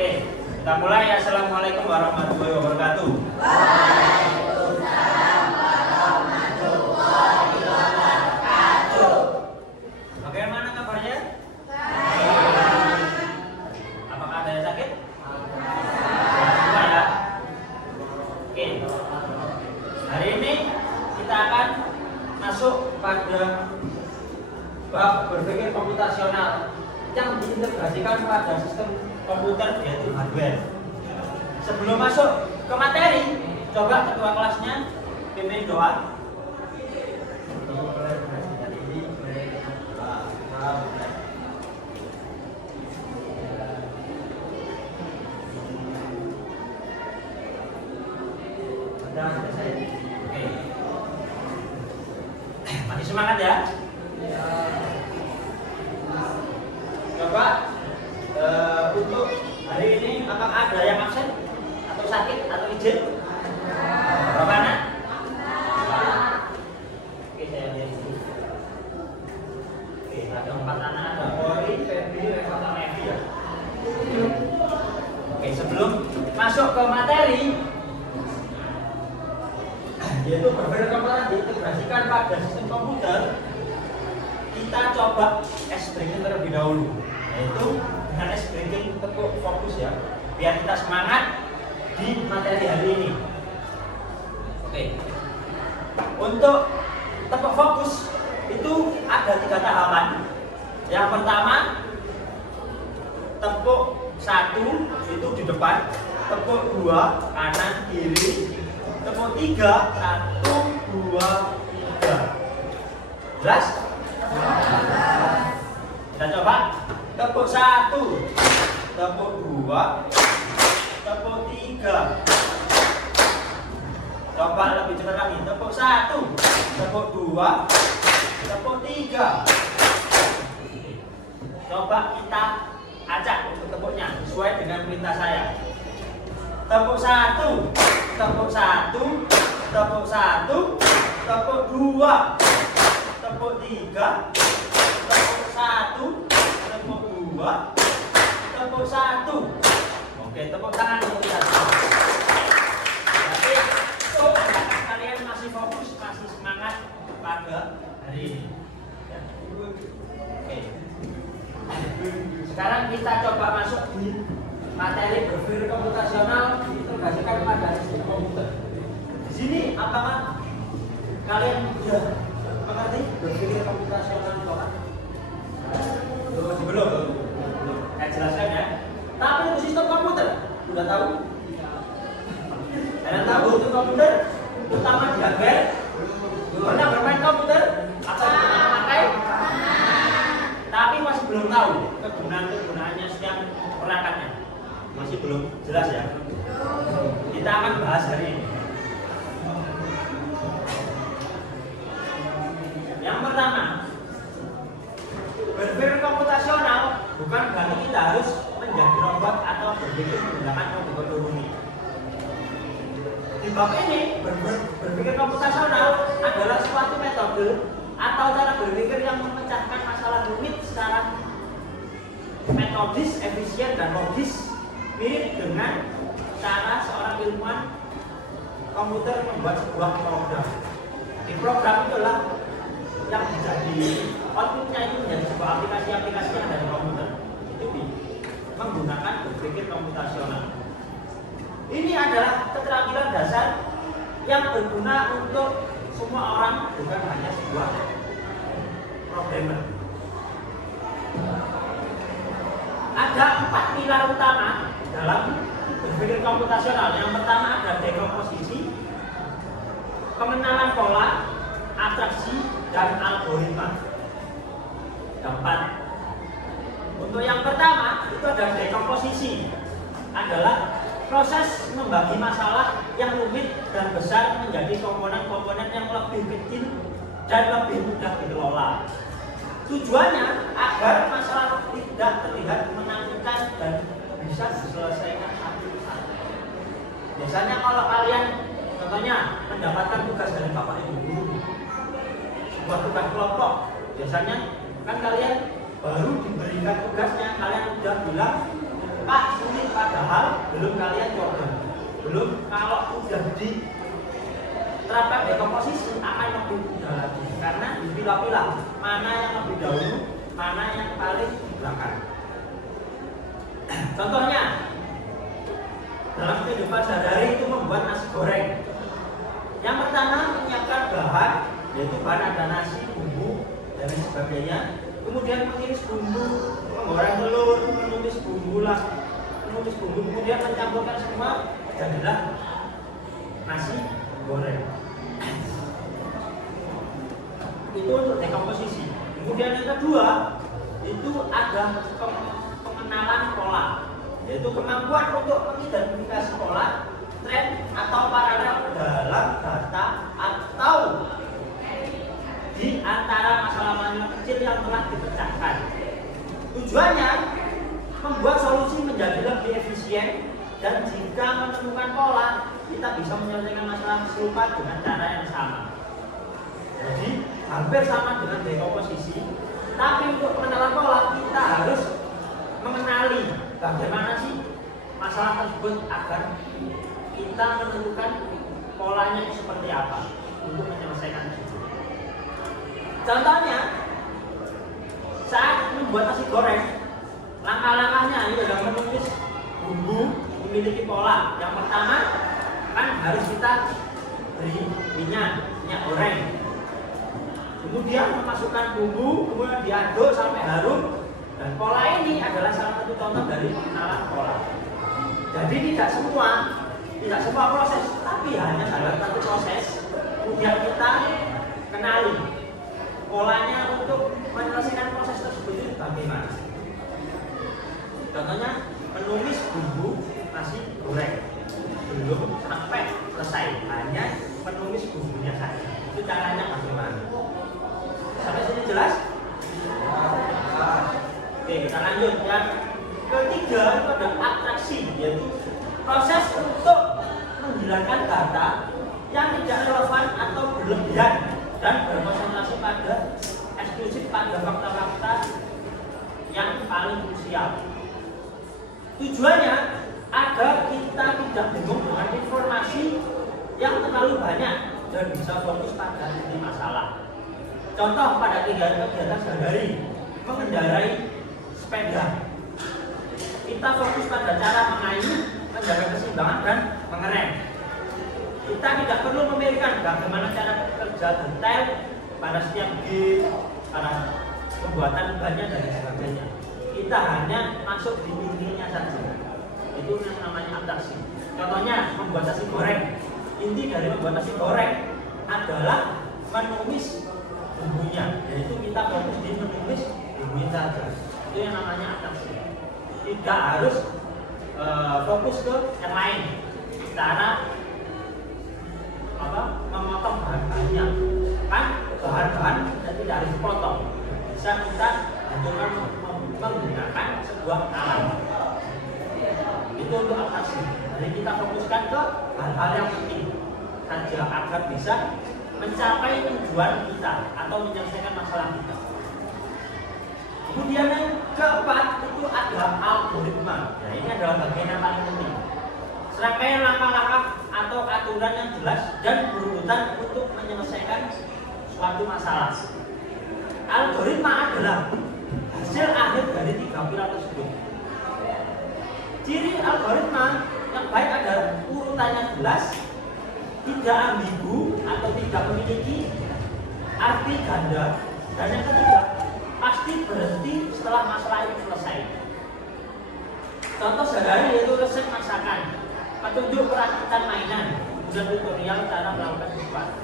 Oke, kita mulai. Assalamualaikum warahmatullahi wabarakatuh. Waalaikumsalam warahmatullahi wabarakatuh. Bagaimana kabarnya? Baik. Apakah ada yang sakit? Semua ya. Oke. Hari ini kita akan masuk pada bab berpikir komputasional yang diintegrasikan pada sistem komputer yaitu hardware. Sebelum masuk ke materi, coba ketua kelasnya pimpin doa. Sudah selesai. Oke. Masih semangat ya? Coba untuk hari ini apakah ada yang absen atau sakit atau izin? Berapa anak? Oke, saya lihat dulu. Oke, ada 4 anak, ada Ori, Febri, Reva, sama Evi ya. Oke, sebelum masuk ke materi, yaitu berpikir komputer diintegrasikan pada sistem komputer, kita coba ice breaking terlebih dahulu, yaitu dengan ice breaking tepuk fokus ya, biar kita semangat di materi hari ini. Oke, untuk tepuk fokus itu ada 3 tahapan. Yang pertama, tepuk 1 itu di depan, tepuk 2 kanan kiri, tepuk 3 1 2 3. Jelas? Kita coba tepuk 1, tepuk 2, tepuk 3. Coba lebih cepat lagi. Tepuk 1, tepuk 2, tepuk 3. Coba kita acak untuk tepuknya sesuai dengan perintah saya. Tepuk 1, tepuk 1, tepuk 1, tepuk 2, tepuk 3, tepuk 1, tepuk 2, tepuk 1. Oke, tepuk tangan untuk kita. Tapi kalian masih fokus, masih semangat pada hari ini. Ya. Oke. Sekarang kita coba masuk di materi berpikir komputasional diintegrasikan pada sistem komputer. Di sini apakah kalian sudah mengerti berpikir komputasional itu apa? Belum. Saya jelaskan ya. Tapi untuk sistem komputer sudah tahu? Kalian tahu itu komputer, utama di hardware. Pernah bermain komputer? Atau pernah pakai? Tapi masih belum tahu kegunaannya setiap perangkatnya. Masih belum jelas ya. Kita akan bahas hari ini. Yang pertama, berpikir komputasional bukan berarti kita harus menjadi robot atau berpikir menggunakan kode rumit. Di bab ini, berpikir komputasional adalah suatu metode atau cara berpikir yang memecahkan masalah rumit secara metodis, efisien, dan logis, mirip dengan cara seorang ilmuwan komputer membuat sebuah program. Di program itulah yang menjadi outputnya itu menjadi sebuah aplikasi-aplikasi yang ada di komputer. Itu menggunakan berpikir komputasional. Ini adalah keterampilan dasar yang berguna untuk semua orang, bukan hanya sebuah programmer. Ada 4 pilar utama dalam berpikir komputasional. Yang pertama ada dekomposisi, pengenalan pola, abstraksi, dan algoritma. Keempat. Untuk yang pertama itu ada dekomposisi, adalah proses membagi masalah yang rumit dan besar menjadi komponen-komponen yang lebih kecil dan lebih mudah dikelola. Tujuannya agar masalah tidak terlihat menakutkan dan bisa diselesaikan satu persatu. Biasanya kalau kalian contohnya mendapatkan tugas dari bapak ibu guru, sebuah tugas kelompok, biasanya kan kalian baru diberikan tugasnya, kalian udah bilang Pak sulit, padahal belum kalian coba. Belum, kalau udah diterapkan dekomposisi akan lebih mudah lagi. Karena dipilah-pilah mana yang lebih dahulu, mana yang paling belakang. Contohnya, dalam kehidupan sehari-hari itu membuat nasi goreng. Yang pertama menyiapkan bahan, yaitu bahan ada nasi, bumbu, dan lain sebagainya. Kemudian mengiris bumbu, menggoreng telur, menumis bumbu, kemudian mencampurkan semua, jadilah nasi goreng. Itu untuk dekomposisi. Kemudian yang kedua itu ada pengenalan pola, yaitu kemampuan untuk mengidentifikasi pola, tren atau paralel dalam data atau di antara masalah-masalah kecil yang telah dipecahkan. Tujuannya membuat solusi menjadi lebih efisien, dan jika menemukan pola, kita bisa menyelesaikan masalah serupa dengan cara yang sama. Jadi hampir sama dengan dekomposisi, tapi untuk pengenalan pola kita harus mengenali bagaimana sih masalah tersebut agar kita menentukan polanya seperti apa untuk menyelesaikan itu. Contohnya, saat membuat nasi goreng, langkah-langkahnya ini adalah menumis bumbu memiliki pola. Yang pertama kan harus kita beri minyak goreng. Kemudian memasukkan bumbu, kemudian diaduk sampai harum. Dan pola ini adalah salah satu contoh dari pengenalan pola. Jadi tidak semua proses, tapi hanya dalam satu proses. Kemudian kita kenali polanya untuk menyelesaikan proses tersebut itu bagaimana. Contohnya menumis bumbu nasi goreng belum sampai selesai, hanya menumis bumbunya saja. Itu caranya bagaimana? Sampai sini jelas? Oke, kita lanjut. Yang ketiga itu ada atraksi, yaitu proses untuk menghilangkan data yang tidak relevan atau berlebihan dan berkonsentrasi pada eksklusif pada fakta-fakta yang paling krusial. Tujuannya agar kita tidak bingung dengan informasi yang terlalu banyak dan bisa fokus pada inti masalah. Contoh pada kegiatan sehari-hari, mengendarai sepeda. Kita fokus pada cara mengayu, menjaga keseimbangan dan mengerem. Kita tidak perlu memikirkan bagaimana cara bekerja detail pada setiap gear, pada pembuatan bannya dan sebagainya. Kita hanya masuk di intinya saja. Itu yang namanya atraksi. Contohnya membuat nasi goreng. Inti dari membuat nasi goreng adalah menumis bumbunya, yaitu kita fokus di menumis bumbunya saja. Itu yang namanya atraksi. Tidak harus fokus ke yang lain. Cara memotong bahan-bahannya, kan bahan-bahan tidak harus dipotong. Bisa kita hancurkan menggunakan sebuah alat. Itu untuk atraksi. Jadi kita fokuskan ke hal-hal yang penting saja agar bisa mencapai tujuan kita atau menyelesaikan masalah kita. Kemudian yang keempat itu adalah algoritma. Nah, ini adalah bagian yang paling penting. Serangkaian langkah-langkah atau aturan yang jelas dan berurutan untuk menyelesaikan suatu masalah. Algoritma adalah hasil akhir dari 3 pilar tersebut. Ciri algoritma yang baik adalah urutannya jelas, tidak ambigu atau tidak memiliki arti ganda, dan yang ketiga pasti berhenti setelah masalah itu selesai. Contoh sehari-hari yaitu resep masakan, petunjuk perakitan mainan, kemudian tutorial cara melakukan sesuatu.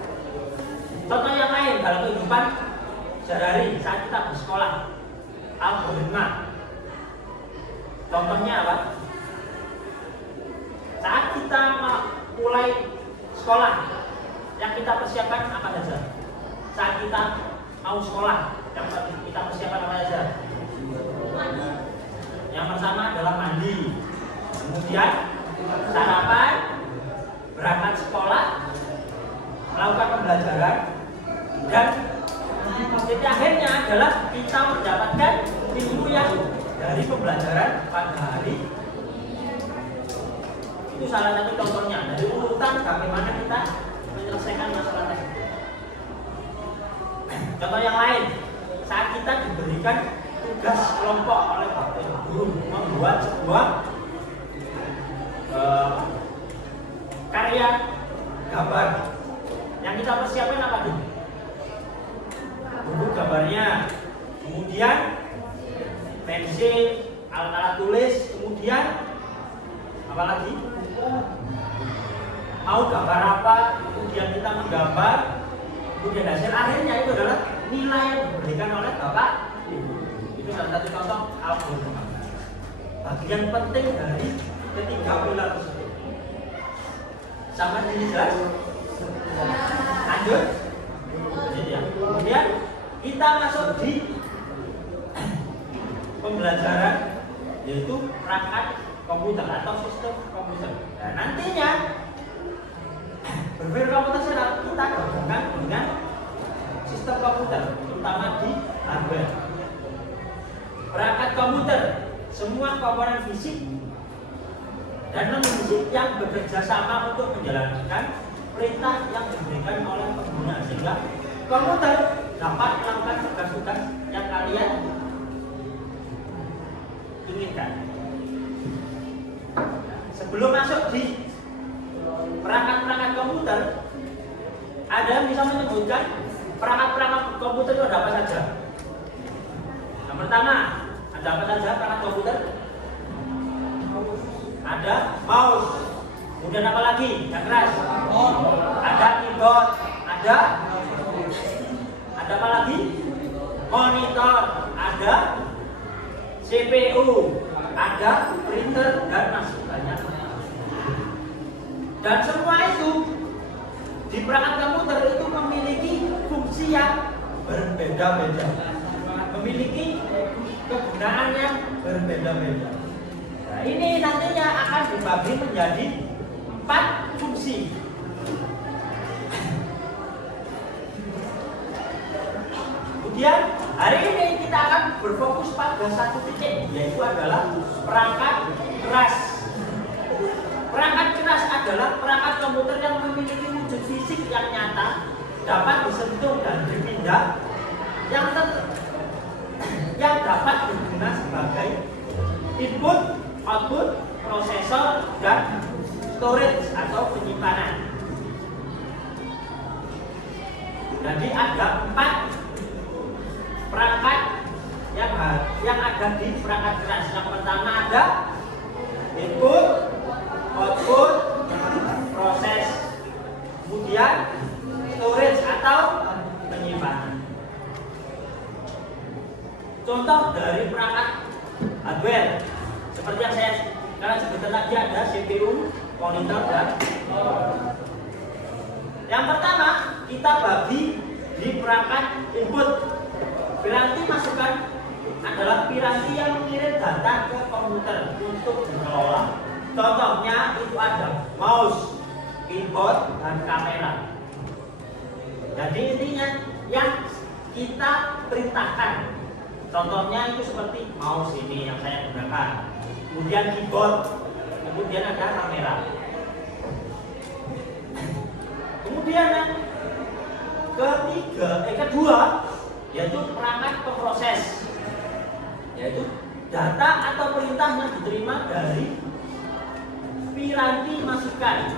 Contoh yang lain dalam kehidupan sehari-hari saat kita bersekolah, algoritma. Contohnya apa? Saat kita mulai sekolah, yang kita persiapkan apa saja? Saat kita mau sekolah, yang kita persiapkan apa saja? Yang pertama adalah mandi, kemudian sarapan, berangkat sekolah, melakukan pembelajaran, dan titik akhirnya adalah kita mendapatkan ilmu yang dari pembelajaran pada hari Itu salah satu contohnya dari urutan bagaimana kita menyelesaikan masalah tersebut. Contoh yang lain, saat kita diberikan tugas kelompok oleh guru membuat sebuah karya gambar, yang kita persiapkan apa dulu? Buku gambarnya, kemudian pensil, alat-alat tulis, kemudian apa lagi? Mau gambar apa, kemudian kita menggambar, kemudian hasil akhirnya itu adalah nilai yang diberikan oleh Bapak Ibu. Itu salah satu contoh algoritma. Bagian penting dari ketiga pilar tersebut. Sama ini jelas? Lanjut. Kemudian kita masuk di pembelajaran, yaitu perangkat komputer atau sistem komputer. Dan nantinya berpikir komputasional kita gabungkan dengan sistem komputer, terutama di hardware. Perangkat komputer, semua komponen fisik dan non-fisik yang bekerja sama untuk menjalankan perintah yang diberikan oleh pengguna, sehingga komputer dapat melakukan tugas-tugas yang kalian inginkan. Sebelum masuk di perangkat-perangkat komputer, ada yang bisa menyebutkan perangkat-perangkat komputer itu ada apa saja? Yang pertama, ada apa saja perangkat komputer? Ada mouse, kemudian apa lagi? Yang keras. Ada keyboard, ada apa lagi? Monitor, ada CPU, ada printer, dan masih banyak. Dan semua itu di perangkat komputer itu memiliki fungsi yang berbeda-beda, memiliki kegunaan yang berbeda-beda. Nah, ini nantinya akan dibagi menjadi 4 fungsi. Kemudian hari ini kita akan berfokus pada satu titik, yaitu adalah perangkat keras. Perangkat keras adalah perangkat komputer yang memiliki wujud fisik yang nyata, dapat disentuh dan dipindah, yang dapat berguna sebagai input, output, prosesor, dan storage atau penyimpanan. Jadi ada 4 perangkat yang ada di perangkat keras. Yang pertama ada input, output, proses, kemudian storage atau penyimpanan. Contoh dari perangkat hardware seperti yang saya sebutkan tadi, ada CPU, monitor, dan yang pertama kita bagi di perangkat input. Piranti masukan adalah piranti yang mengirim data ke komputer untuk dikelola. Contohnya itu ada mouse, keyboard, dan kamera. Jadi intinya yang kita perintahkan. Contohnya itu seperti mouse ini yang saya gunakan. Kemudian keyboard, kemudian ada kamera. Kemudian yang kedua yaitu perangkat pemroses, yaitu data atau perintah yang diterima dari piranti masukan.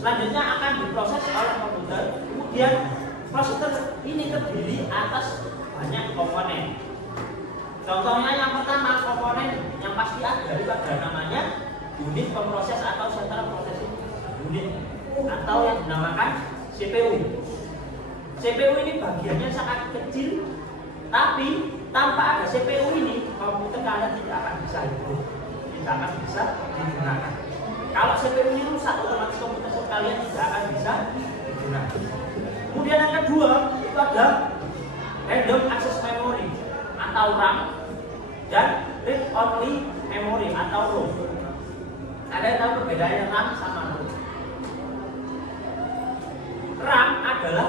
Selanjutnya akan diproses oleh komputer. Kemudian proses ini terdiri atas banyak komponen. Contohnya yang pertama, komponen yang pasti ada itu ada namanya unit pemroses atau central processing unit, atau yang dinamakan CPU. CPU ini bagiannya sangat kecil, tapi tanpa ada CPU ini komputer kalian tidak akan bisa hidup, tidak akan bisa digunakan. Kalau CPU ini rusak, otomatis komputer kalian tidak akan bisa digunakan. Kemudian yang kedua itu ada random access memory atau RAM dan read only memory atau ROM. Ada yang tahu perbedaannya RAM sama ROM? RAM adalah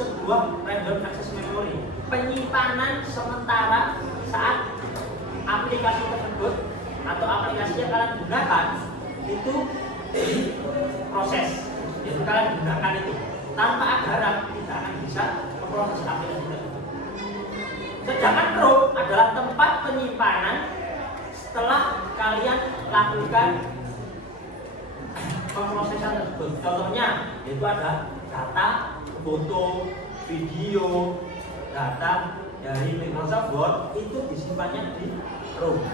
sebuah random access memory, penyimpanan sementara saat aplikasi tersebut atau aplikasi yang kalian gunakan itu proses, yaitu kalian gunakan itu. Tanpa agaran tidak akan bisa memproses aplikasi itu. Sedangkan room adalah tempat penyimpanan setelah kalian lakukan pemrosesan tersebut. Contohnya yaitu ada data, foto, video, data dari Microsoft Word itu disimpannya di room.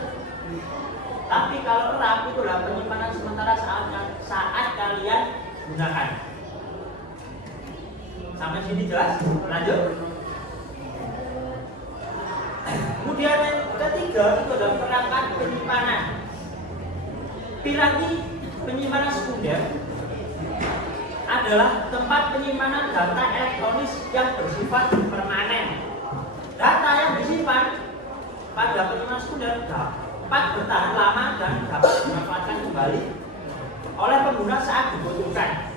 Tapi kalau RAM itu adalah penyimpanan sementara saat kalian gunakan. Sampai sini jelas? Lanjut. Kemudian yang ketiga itu adalah perangkat penyimpanan. Piranti penyimpanan sekunder adalah tempat penyimpanan data elektronis yang bersifat permanen. Data yang disimpan pada penyimpanan sekunder dapat bertahan lama dan dapat dimanfaatkan kembali oleh pengguna saat dibutuhkan.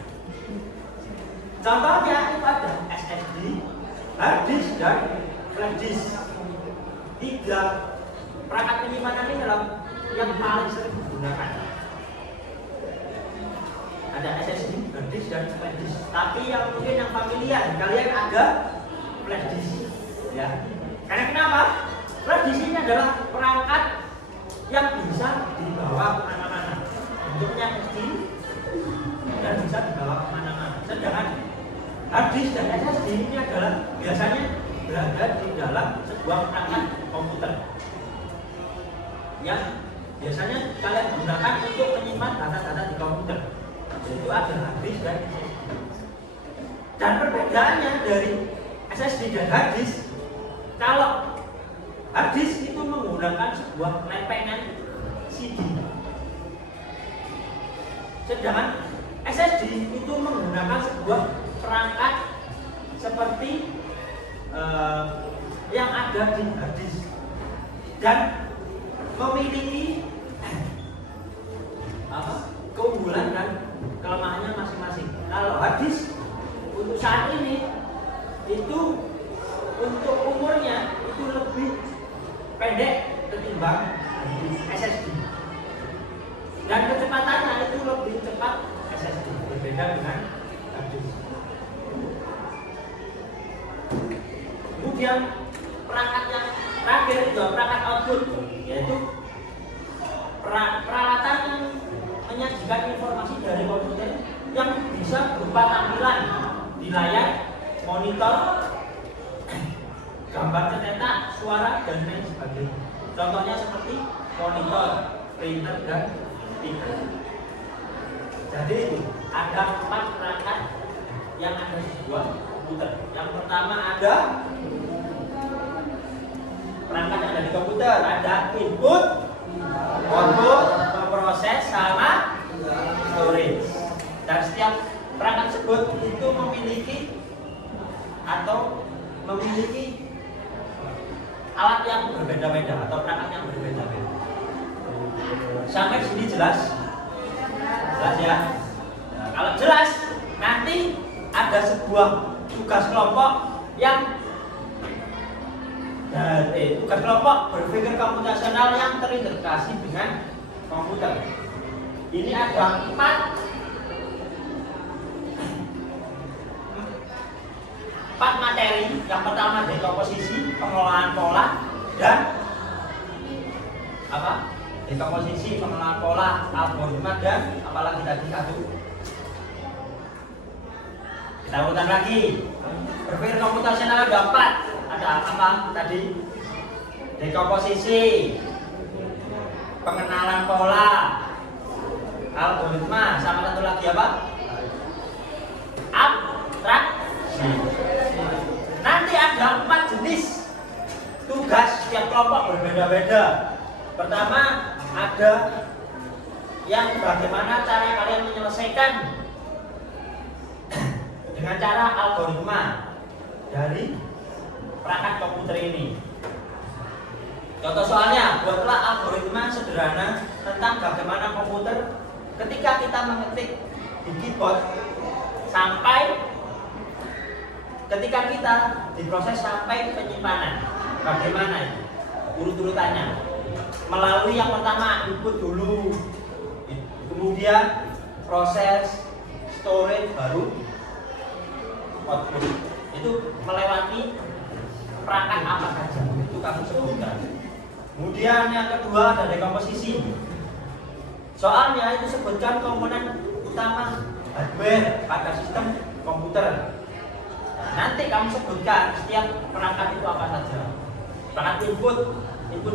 Contohnya itu ada SSD, hard disk, dan flash disk. Tiga perangkat penyimpanan ini adalah yang paling sering digunakan. Ada SSD, hard disk, dan flash disk. Tapi yang mungkin yang familiar kalian ada flash disk, ya. Karena kenapa? Flash disk ini adalah perangkat yang bisa dibawa kemana-mana. Bentuknya kecil dan bisa dibawa kemana-mana. Sedangkan hard disk dan SSD ini adalah biasanya berada di dalam sebuah perangkat komputer yang biasanya kalian gunakan untuk menyimpan data-data di komputer, yaitu ada hard disk dan SSD. Dan perbedaannya dari SSD dan hard disk, kalau hard disk itu menggunakan sebuah lempengan CD, sedangkan SSD itu menggunakan sebuah perangkat seperti yang ada di hard disk dan memiliki keunggulan dan kelemahannya masing-masing. Kalau hard disk untuk saat ini itu untuk umurnya itu lebih pendek ketimbang SSD dan kecepatannya itu lebih cepat SSD, berbeda dengan hard disk. Kemudian perangkat yang terakhir itu perangkat output, yaitu peralatan yang menyajikan informasi dari komputer yang bisa berupa tampilan di layar, monitor, gambar cetak, suara, dan lain sebagainya. Contohnya seperti monitor, printer, dan speaker. Jadi ada 4 perangkat yang ada di sebuah komputer. Yang pertama ada perangkat yang ada di komputer, ada input, output, proses, sama storage. Dan setiap perangkat tersebut itu memiliki alat yang berbeda-beda atau perangkat yang berbeda-beda. Sampai sini jelas? Jelas ya? Nah, kalau jelas, nanti ada sebuah tugas kelompok yang tugas kelompok berpikir komputasional yang terintegrasi dengan komputer. Ini ada 4 materi. Yang pertama dekomposisi, pengelolaan pola, dan dekomposisi, pengelolaan pola, algoritma, dan apalagi tadi satu. Kita urutan lagi. Berpikir komputasional ada 4. Ada apa tadi? Dekomposisi, pengenalan pola, algoritma, sama satu lagi apa? Abstraksi. Nanti ada 4 jenis tugas, setiap kelompok berbeda-beda. Pertama ada yang bagaimana cara kalian menyelesaikan dengan cara algoritma dari perangkat komputer ini. Contoh soalnya, buatlah algoritma sederhana tentang bagaimana komputer ketika kita mengetik di keyboard sampai ketika kita diproses sampai penyimpanan. Bagaimana itu? Urut-urutannya. Melalui yang pertama input dulu, kemudian Kemudian proses storage baru output. Itu melewati perangkat apa saja, itu kamu sebutkan. Kemudian yang kedua ada dekomposisi. Soalnya itu sebutkan komponen utama hardware pada sistem komputer. Nanti kamu sebutkan setiap perangkat itu apa saja. Perangkat input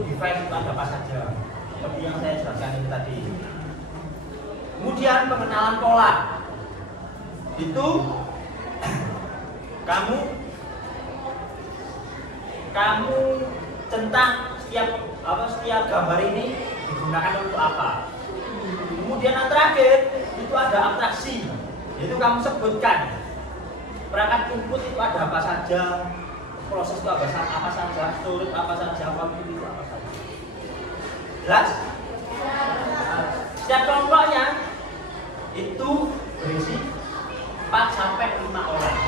device itu ada apa saja. Seperti yang saya jelaskan ini tadi. Kemudian pengenalan pola. Itu kamu tentang setiap gambar ini digunakan untuk apa. Kemudian yang terakhir itu ada abstraksi. Itu kamu sebutkan perangkat input itu ada apa saja, proses itu apa saja, storage apa saja, output itu apa saja. Jelas? Setiap kelompoknya itu berisi 4 sampai 5 orang.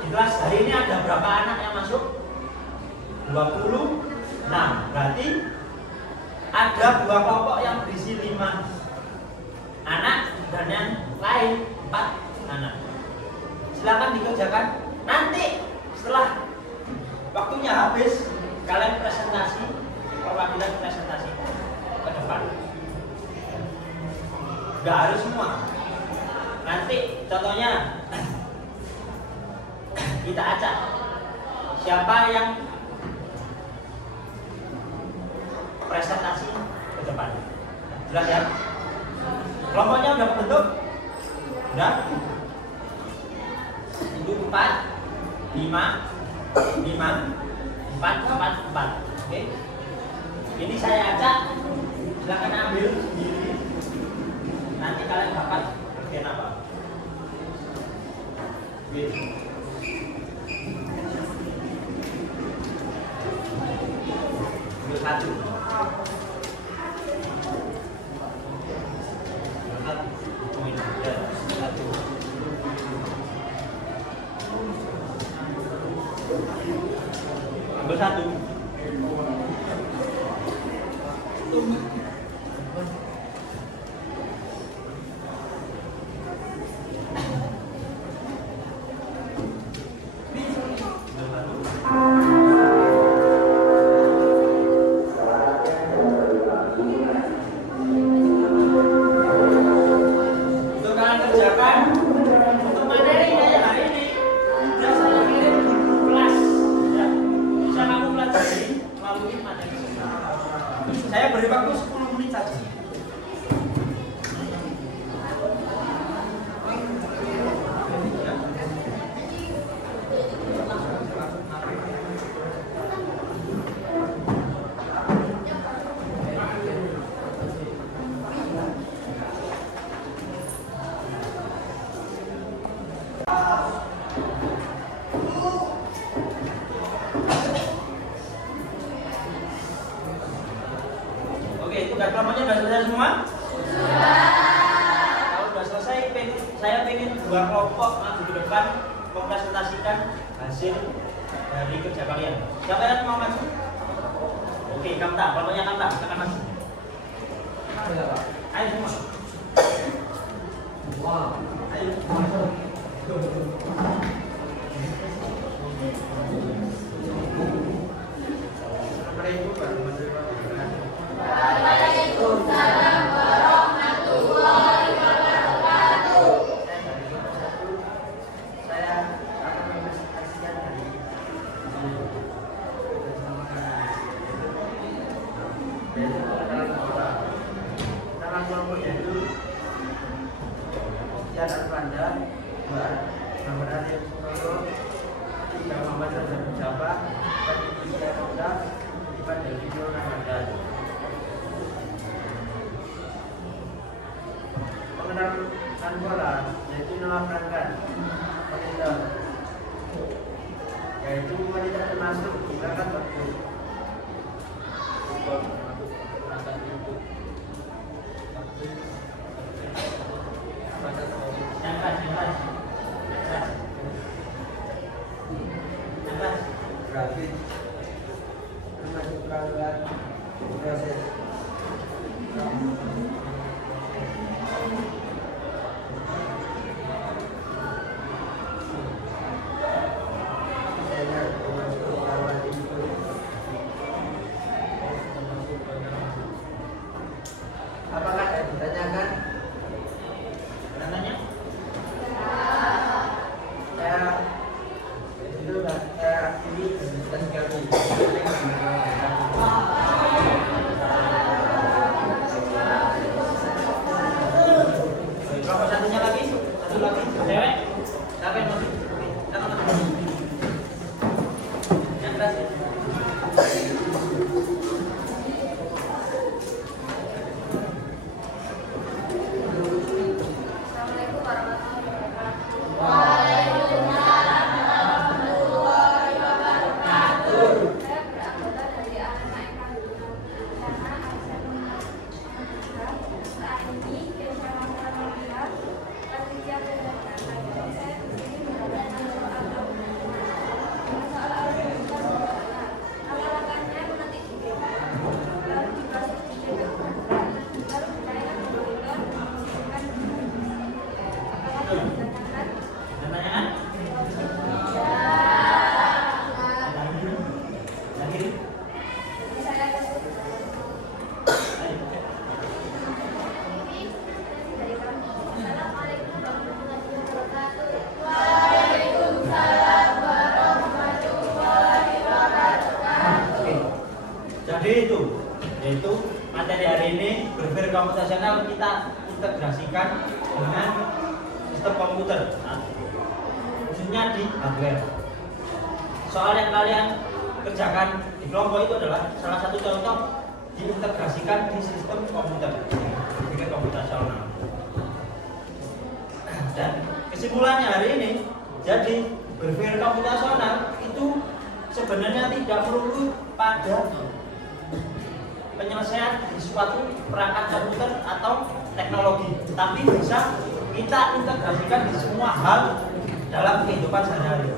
Di kelas hari ini ada berapa anak yang masuk? 26. Berarti ada 2 kelompok yang berisi 5 anak dan yang lain 4 anak. Silakan dikerjakan. Nanti setelah waktunya habis, kalian presentasi, perwakilan presentasi ke depan. Gak harus semua. Nanti contohnya kita acak siapa yang presentasi ke depan. Jelas ya? Kelompoknya udah terbentuk? Udah? Itu 4, 5, 4. Oke? Ini saya acak. Silakan ambil sendiri. Nanti kalian dapat bagian apa? Oke. Ambil 1. Ambil 1. Saya beri waktu 10 menit saja. Tugas kelompoknya sudah selesai semua? Sudah. Kalau sudah selesai, saya pengen 2 kelompok maju ke depan mempresentasikan hasil dari kerja kalian. Siapa yang mau maju? Oke, Kamta, kelompoknya Kamta, silakan maju. Ayo semua. Ayo. Waalaikumsalam warahmatullahi wabarakatuh. Saya akan mempresentasikan dari nama kelompoknya itu Tian Arfanda, 2 Muhammad Arif Sunoyo, 3 Muhammad Reza Mujaba, 4 Usia Muda, 5 Delvino Ramadan. Pengenalan pola yaitu nama perangkat monitor, yaitu monitor termasuk perangkat waktu. Grafik termasuk perangkat proses. ini bersama sama pihak panitia penyelenggara. Saya di sini mendapatkan atau masalah awal-awalnya memetik ide, lalu diproses dicetak lalu dicairkan di monitor, disimpan di apakah ditanyakan? Pertanyaan? Lagi? Saya Assalamualaikum warahmatullahi wabarakatuh. Waalaikumsalam warahmatullahi wabarakatuh. Oke. Jadi itu, yaitu materi hari ini berpikir komputasional kita integrasikan dengan sistem komputer, khususnya di hardware. Soal yang kalian kerjakan di kelompok itu adalah salah satu contoh diintegrasikan di sistem komputer, berpikir komputasional. Dan kesimpulannya hari ini, jadi berpikir komputasional itu sebenarnya tidak perlu pada penyelesaian di suatu perangkat komputer atau teknologi, tapi bisa kita integrasikan di semua hal dalam kehidupan sehari-hari.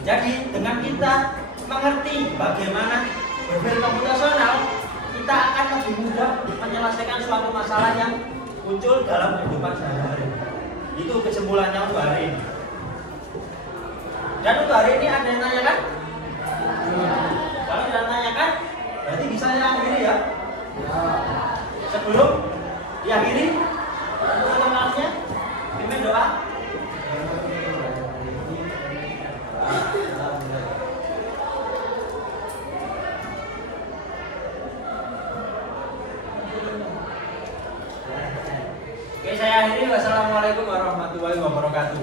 Jadi dengan kita mengerti bagaimana berpikir komputasional, kita akan lebih mudah menyelesaikan suatu masalah yang muncul dalam kehidupan sehari-hari. Itu kesimpulannya untuk hari ini. Dan untuk hari ini ada yang nanyakan? Kalau tidak nanyakan, berarti bisa saya akhiri ya. Sebelum diakhiri, untuk maafnya, pimpin doa. Oke, saya akhiri. Wassalamualaikum warahmatullahi wabarakatuh.